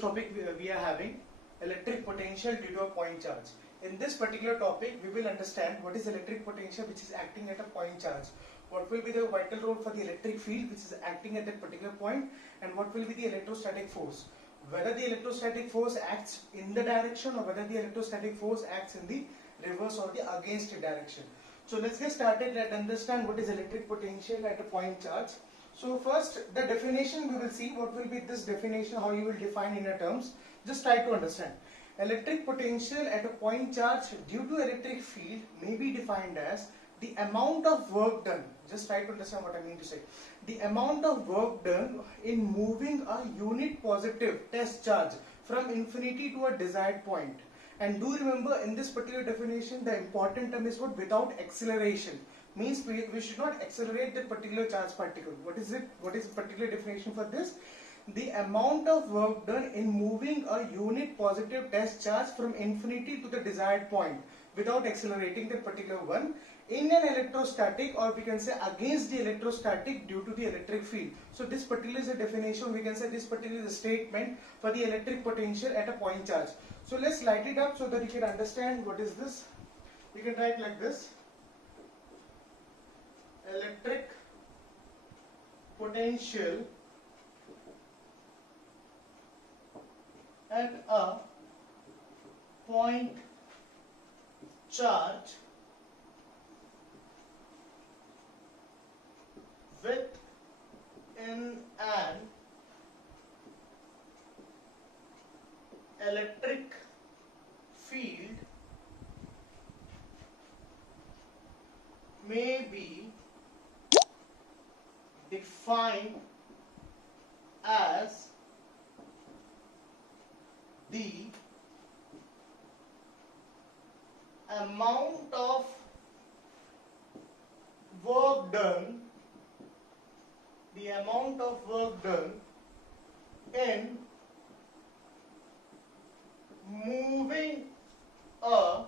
Topic we are having electric potential due to a point charge. In this particular topic, we will understand what is electric potential which is acting at a point charge, what will be the vital role for the electric field which is acting at that particular point, and what will be the electrostatic force. Whether the electrostatic force acts in the direction or whether the electrostatic force acts in the reverse or the against direction. So let's get started. Let's understand what is electric potential at a point charge. So first, the definition we will see. What will be this definition, how you will define in your terms. Just try to understand. Electric potential at a point charge due to electric field may be defined as the amount of work done. Just try to understand what I mean to say. The amount of work done in moving a unit positive test charge from infinity to a desired point. And do remember, in this particular definition, the important term is what? Without acceleration. Means we should not accelerate that particular charge particle. What is it? What is the particular definition for this? The amount of work done in moving a unit positive test charge from infinity to the desired point without accelerating that particular one in an electrostatic, or we can say against the electrostatic due to the electric field. So this particular is a definition. We can say this particular is a statement for the electric potential at a point charge. So let's light it up so that you can understand what is this. We can write like this: electric potential at a point charge within an electric field may be defined as the amount of work done, in moving a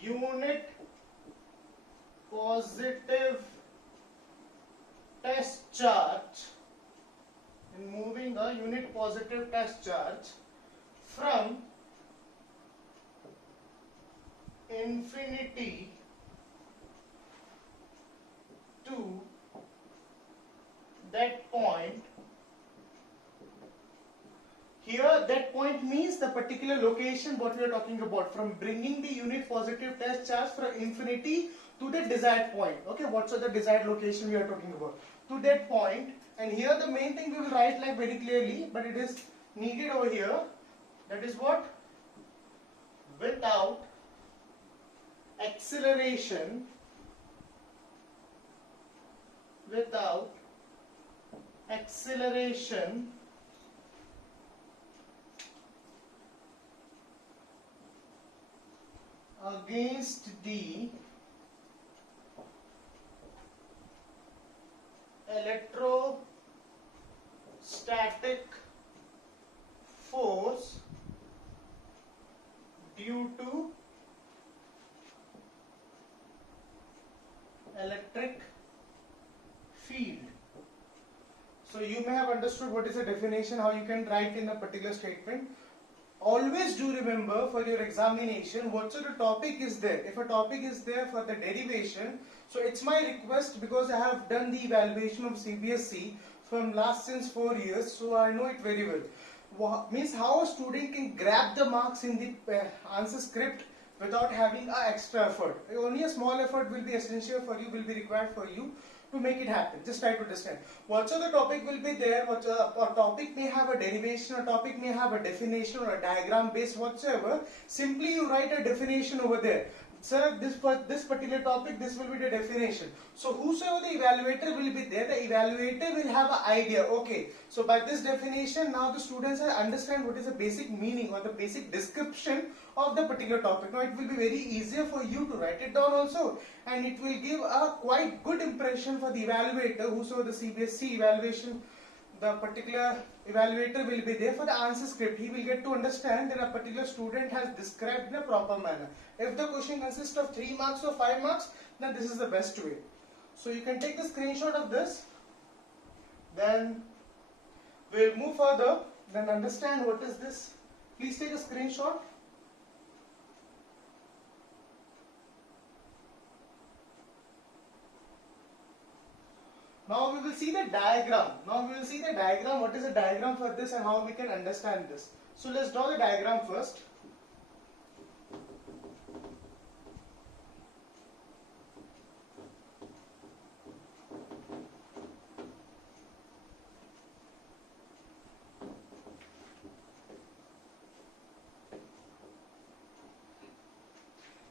unit positive test charge, from infinity to that point. Here that point means the particular location what we are talking about, from bringing the unit positive test charge from infinity to the desired point. Okay, what's the desired location we are talking about? To that point. And here the main thing we will write like very clearly, but it is needed over here. That is what? Without acceleration, against the electrostatic force due to electric field. So you may have understood what is the definition, how you can write in a particular statement. Always do remember for your examination what sort of topic is there. If a topic is there for the derivation, so it's my request, because I have done the evaluation of CBSE from last since 4 years, so I know it very well. Means how a student can grab the marks in the answer script without having a extra effort. Only a small effort will be essential for you, will be required for you to make it happen. Just try to understand. Whatsoever the topic will be there, a topic may have a derivation, a topic may have a definition or a diagram base whatsoever. Simply you write a definition over there. Sir, this particular topic, this will be the definition. So whosoever the evaluator will be there, the evaluator will have an idea. Okay, so by this definition, now the students understand what is the basic meaning or the basic description of the particular topic. Now it will be very easier for you to write it down also, and it will give a quite good impression for the evaluator, whosoever the CBSE evaluation, the particular evaluator will be there for the answer script. He will get to understand that a particular student has described in a proper manner. If the question consists of 3 marks or 5 marks, then this is the best way. So you can take the screenshot of this, then we'll move further, then understand what is this. Please take a screenshot. Now we will see the diagram. What is the diagram for this and how we can understand this. So let's draw the diagram first.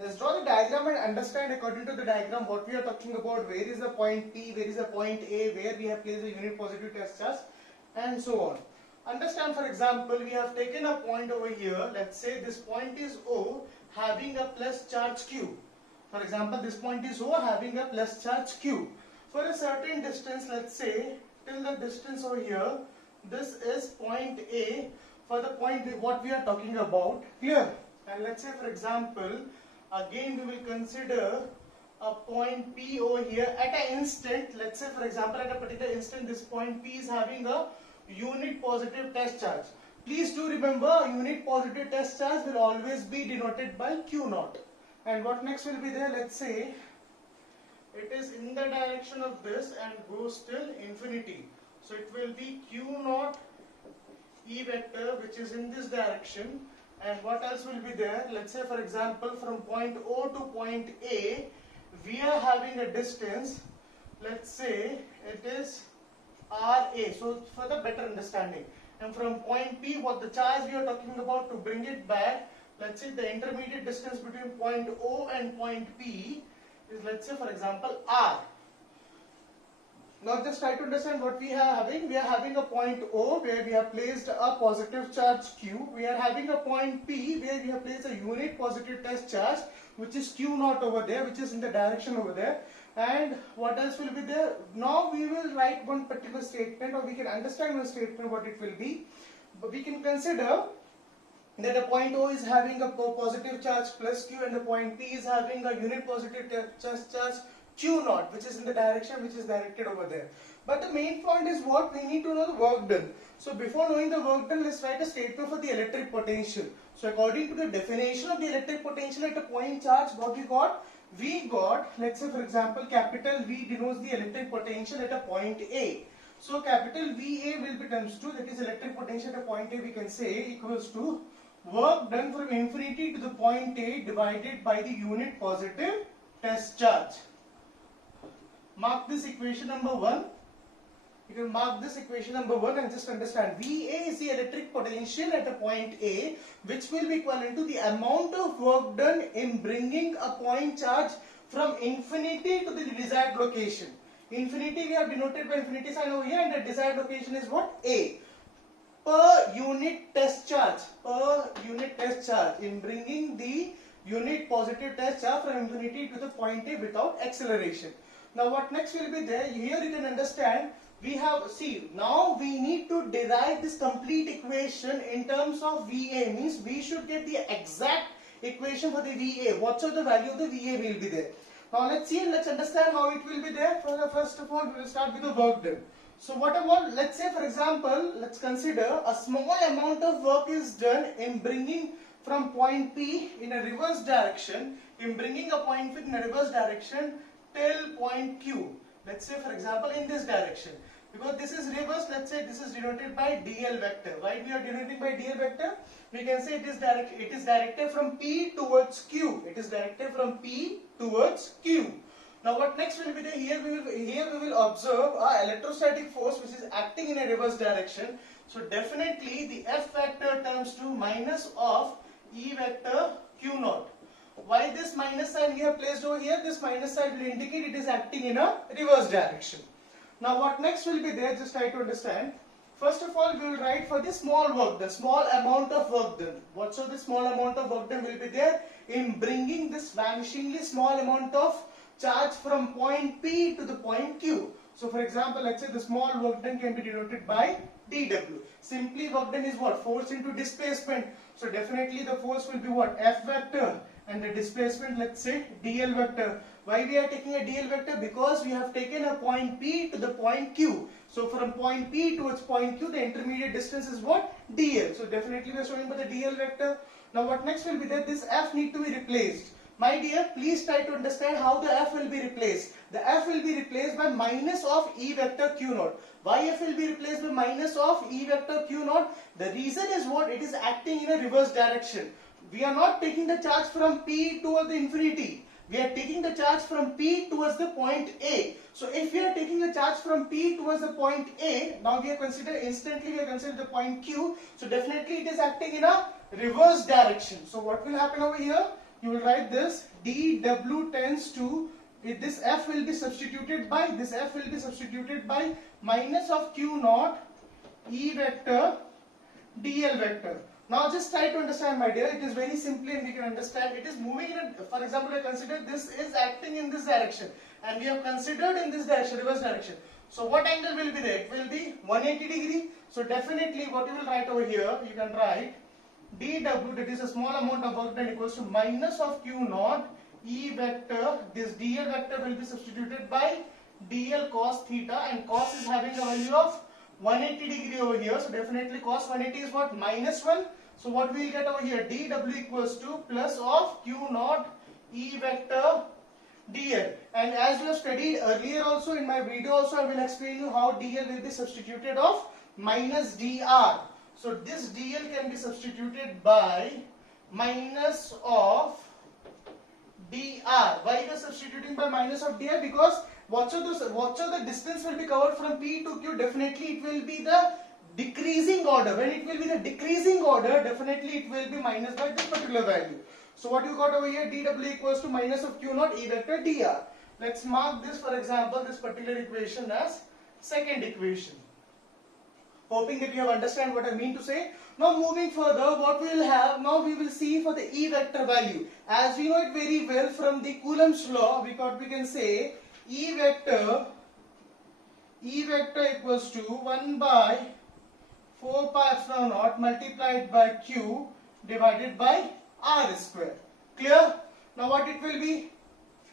Let's draw the diagram and understand according to the diagram what we are talking about, where is the point P, where is the point A, where we have placed the unit positive test charge, and so on. Understand, for example, we have taken a point over here. Let's say this point is O having a plus charge Q. For example, this point is O having a plus charge Q. For a certain distance, let's say till the distance over here, this is point A for the point what we are talking about. Clear? And let's say, for example, again we will consider a point P over here at an instant. Let's say, for example, at a particular instant this point P is having a unit positive test charge. Please do remember, unit positive test charge will always be denoted by Q naught. And what next will be there? Let's say it is in the direction of this and goes till infinity. So it will be Q naught E vector, which is in this direction. And what else will be there? Let's say, for example, from point O to point A, we are having a distance. Let's say it is RA. So for the better understanding. And from point P, what the charge we are talking about to bring it back, let's say the intermediate distance between point O and point P is, let's say, for example, R. Now just try to understand what we are having. We are having a point O where we have placed a positive charge Q. We are having a point P where we have placed a unit positive test charge, which is Q naught over there, which is in the direction over there. And what else will be there? Now we will write one particular statement, or we can understand one statement what it will be. But we can consider that a point O is having a positive charge plus Q and the point P is having a unit positive charge Q naught, which is in the direction which is directed over there. But the main point is what? We need to know the work done. So before knowing the work done, let's write a statement for the electric potential. So according to the definition of the electric potential at a point charge, what we got? We got, let's say, for example, capital V denotes the electric potential at a point A. So capital VA will be times 2, that is electric potential at a point A, we can say equals to work done from infinity to the point A divided by the unit positive test charge. Mark this equation number 1. You can mark this equation number 1 and just understand VA is the electric potential at a point A, which will be equivalent to the amount of work done in bringing a point charge from infinity to the desired location. Infinity we have denoted by infinity sign over here, and the desired location is what? A. Per unit test charge. Per unit test charge in bringing the unit positive test charge from infinity to the point A without acceleration. Now what next will be there? Here you can understand we have, see, now we need to derive this complete equation in terms of VA, means we should get the exact equation for the VA. What's the value of the VA will be there. Now let's see and let's understand how it will be there. First of all, we will start with the work done. So what about, let's say, for example, let's consider a small amount of work is done in bringing from point P in a reverse direction, in bringing a point P in a reverse direction till point Q. Let's say, for example, in this direction. Because this is reverse, let's say this is denoted by dl vector. Why we are denoting by dl vector? We can say it is directed from P towards Q. It is directed from P towards Q. Now what next will be there? Here we will observe a electrostatic force which is acting in a reverse direction. So definitely the F vector turns to minus of E vector Q naught. Why this minus sign we have placed over here? This minus sign will indicate it is acting in a reverse direction. Now what next will be there? Just try to understand. First of all, we will write for the small work, the small amount of work done. What's the small amount of work done will be there in bringing this vanishingly small amount of charge from point P to the point Q. So for example, let's say the small work done can be denoted by dW. Simply work done is what? Force into displacement. So definitely the force will be what? F vector. And the displacement, let's say dl vector. Why we are taking a dl vector? Because we have taken a point P to the point Q. So from point P towards point Q, the intermediate distance is what? Dl. So definitely we are showing by the dl vector. Now what next will be that this f need to be replaced. My dear, please try to understand how the f will be replaced. The f will be replaced by minus of E vector Q naught. Why f will be replaced by minus of E vector Q naught? The reason is what? It is acting in a reverse direction. We are not taking the charge from P towards the infinity. We are taking the charge from P towards the point A. So if we are taking the charge from P towards the point A, now we are instantly the point Q. So definitely it is acting in a reverse direction. So what will happen over here? You will write this dw tends to, with this f will be substituted by minus of Q naught E vector dl vector. Now just try to understand, my dear. It is very simple and we can understand. It is moving in a, for example, I consider this is acting in this direction and we have considered in this direction, reverse direction. So what angle will be there? It will be 180 degree. So definitely what you will write over here, you can write dw, that is a small amount of work done, equals to minus of Q naught E vector. This dl vector will be substituted by dl cos theta, and cos is having a value of 180 degree over here. So definitely cos 180 is what? Minus 1. So what we will get over here? dw equals to plus of Q naught E vector dl. And as we have studied earlier also in my video also, I will explain you how dl will be substituted of minus dr. So this dl can be substituted by minus of dr. Why we are substituting by minus of dr? Because whatsoever the distance will be covered from P to Q, definitely it will be the decreasing order. When it will be the decreasing order, definitely it will be minus by this particular value. So what you got over here? dw equals to minus of Q naught E vector dr. Let's mark this, for example, this particular equation as second equation. Hoping that you have understand what I mean to say. Now moving further, what we will have, now we will see for the E vector value. As we know it very well from the Coulomb's law, we can say E vector equals to 1 by 4 pi epsilon naught multiplied by Q divided by R square. Clear? Now what it will be?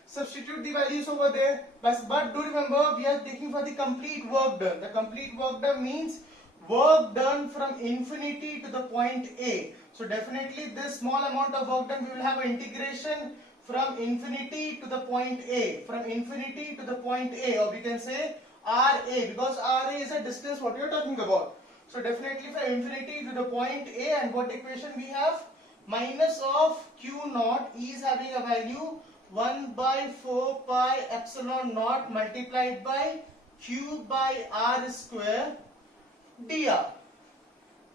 Substitute the values over there. But do remember, we are taking for the complete work done. The complete work done means work done from infinity to the point A. So definitely this small amount of work done, we will have an integration from infinity to the point A. From infinity to the point A, or we can say RA, because RA is a distance what we are talking about. So definitely from infinity to the point A, and what equation we have? Minus of Q naught is having a value 1 by 4 pi epsilon naught multiplied by Q by R square dr.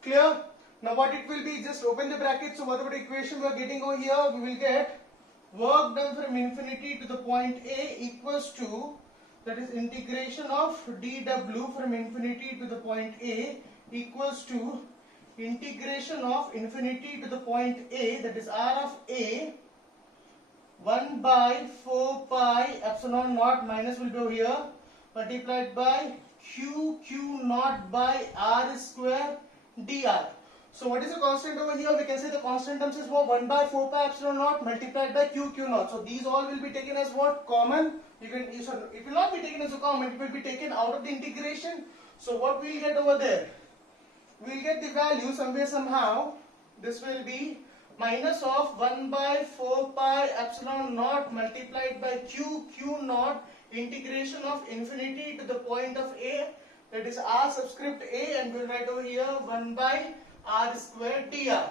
Clear? Now what it will be? Just open the bracket. So whatever equation we are getting over here, we will get work done from infinity to the point A equals to, that is integration of dw from infinity to the point A equals to integration of infinity to the point A, that is R of A, 1 by 4 pi epsilon naught, minus will be over here, multiplied by Q naught by R square dr. So what is the constant over here? We can say the constant terms is what? 1 by 4 pi epsilon naught multiplied by Q naught. So these all will be taken as what? Common. It will not be taken as a common, it will be taken out of the integration. So what we will get over there? We will get the value somewhere somehow. This will be minus of 1 by 4 pi epsilon naught multiplied by Q naught integration of infinity to the point of A, that is R subscript A, and we will write over here 1 by R square dr.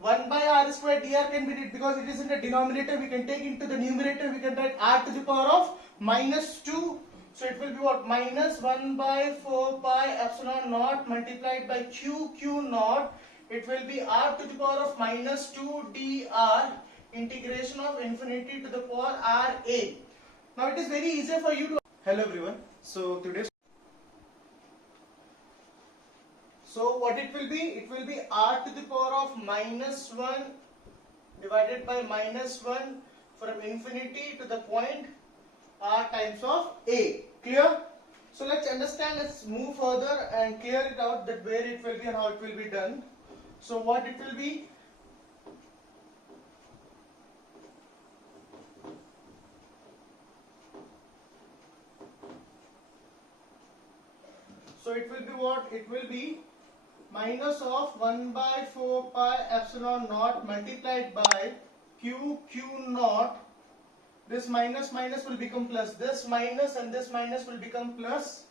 1 by R square dr can be written because it is in the denominator. We can take into the numerator, we can write R to the power of minus 2. So it will be what? Minus 1 by 4 pi epsilon naught multiplied by Q naught. It will be R to the power of minus 2 dr integration of infinity to the power RA. Now it is very easy for you to... Hello everyone. So what it will be? It will be R to the power of minus 1 divided by minus 1 from infinity to the point R times of A. Clear? So let's understand, let's move further and clear it out, that where it will be and how it will be done. So what it will be? So it will be what? It will be minus of 1 by 4 pi epsilon naught multiplied by q naught. This minus will become plus. This minus and this minus will become plus.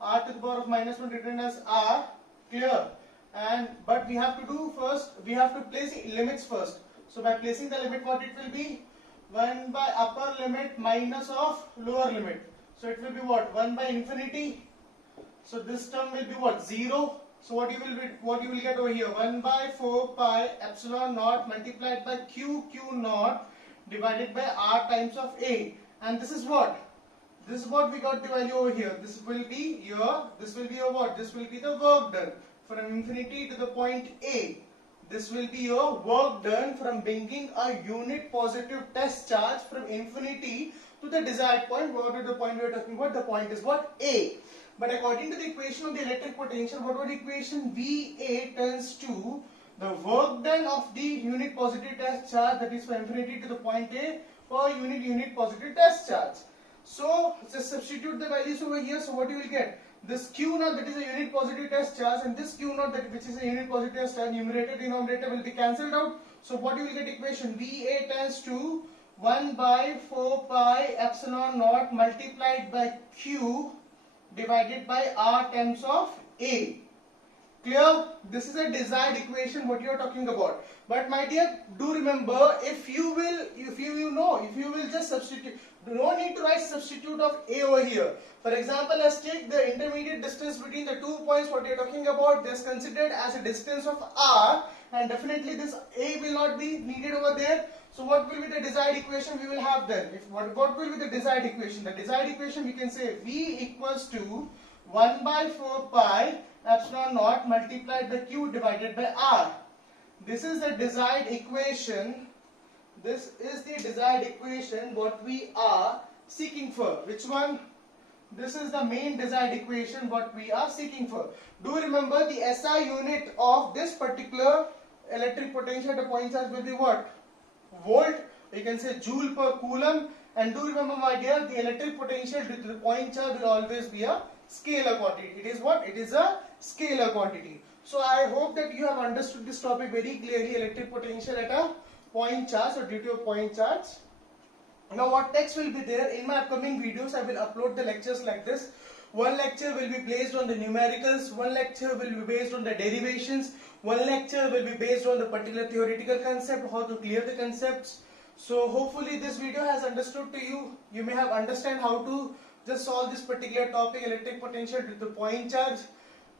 R to the power of minus 1 written as R. Clear? But we have to do first, we have to place limits first. So by placing the limit, what it will be? 1 by upper limit minus of lower limit. So it will be what? 1 by infinity. So this term will be what? 0. So what you will get over here? 1 by 4 pi epsilon naught multiplied by q naught divided by R times of A. And this is what? This is what we got the value over here. This will be your, this will be your what? This will be the work done from infinity to the point A. This will be your work done from bringing a unit positive test charge from infinity to the desired point. What is the point we are talking about? The point is what? A. But according to the equation of the electric potential, what was the equation? VA turns to the work done of the unit positive test charge, that is from infinity to the point A, per unit positive test charge. So just substitute the values over here. So what you will get? This Q naught, that is a unit positive test charge, and this Q naught, that which is a unit positive test charge, numerator denominator will be cancelled out. So what you will get equation? VA turns to 1 by 4 pi epsilon naught multiplied by Q divided by R times of A. Clear? This is a desired equation what you are talking about. But my dear, do remember, if you will just substitute, no need to write substitute of A over here. For example, let's take the intermediate distance between the 2 points what you are talking about. This considered as a distance of R, and definitely this A will not be needed over there. So what will be the desired equation we will have then? What will be the desired equation? The desired equation we can say V equals to 1 by 4 pi epsilon naught multiplied by Q divided by R. This is the desired equation. This is the desired equation what we are seeking for. Which one? This is the main desired equation what we are seeking for. Do remember the SI unit of this particular electric potential at a point charge will be what? Volt. You can say joule per coulomb. And do remember, my dear, the electric potential due to the point charge will always be a scalar quantity. It is what? It is a scalar quantity. So I hope that you have understood this topic very clearly. Electric potential at a point charge or due to a point charge. Now what next will be there? In my upcoming videos I will upload the lectures like this. One lecture will be based on the numericals, one lecture will be based on the derivations, one lecture will be based on the particular theoretical concept, how to clear the concepts. So hopefully this video has understood to you. You may have understand how to just solve this particular topic, electric potential due to point charge.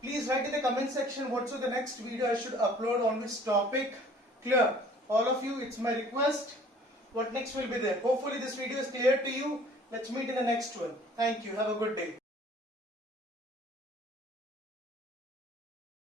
Please write in the comment section what's the next video I should upload on this topic. Clear? All of you, it's my request. What next will be there? Hopefully this video is clear to you. Let's meet in the next one. Thank you. Have a good day.